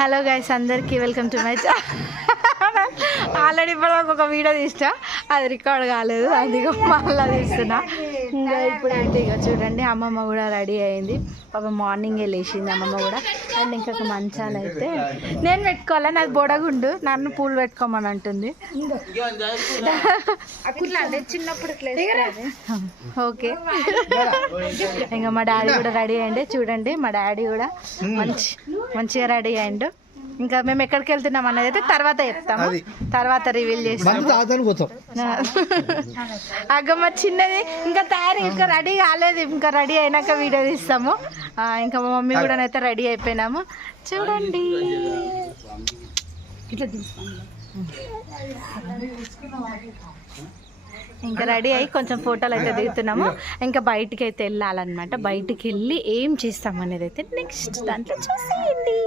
Hello guys, అందరికీ welcome to my already ఇప్పటిదాకా ఒక వీడియో తీస్తా, అది రికార్డ్ కాలేదు, అందుకే మళ్ళీ తీస్తున్నా. ఇంకా ఇప్పుడైతే ఇక చూడండి, అమ్మమ్మ కూడా రెడీ అయింది. పాప మార్నింగే లేచింది అమ్మమ్మ కూడా. అండ్ ఇంకొక మంచాలు అయితే నేను పెట్టుకోవాలా, నాకు బొడగుండు, నన్ను పూలు పెట్టుకోమని అంటుంది. చిన్నప్పుడు ఓకే. ఇంకా మా డాడీ కూడా రెడీ అయ్యిండే, చూడండి మా డాడీ కూడా మంచిగా రెడీ అయ్యిండు. ఇంకా మేము ఎక్కడికి వెళ్తున్నాం అనేది అయితే తర్వాత చెప్తాము, తర్వాత రివీల్ చేస్తాం. అగ్గమ్మ చిన్నది ఇంకా తయారీ, ఇంకా రెడీ కాలేదు, ఇంకా రెడీ అయినాక వీడియో తీస్తాము. ఇంకా మా మమ్మీ కూడా అయితే రెడీ అయిపోయినాము, చూడండి. ఇంకా రెడీ అయ్యి కొంచెం ఫోటోలు అయితే దిగుతున్నాము. ఇంకా బయటికి అయితే వెళ్ళాలన్నమాట. బయటికి వెళ్ళి ఏం చేస్తాం అనేది అయితే నెక్స్ట్ దాంట్లో చూసేయండి.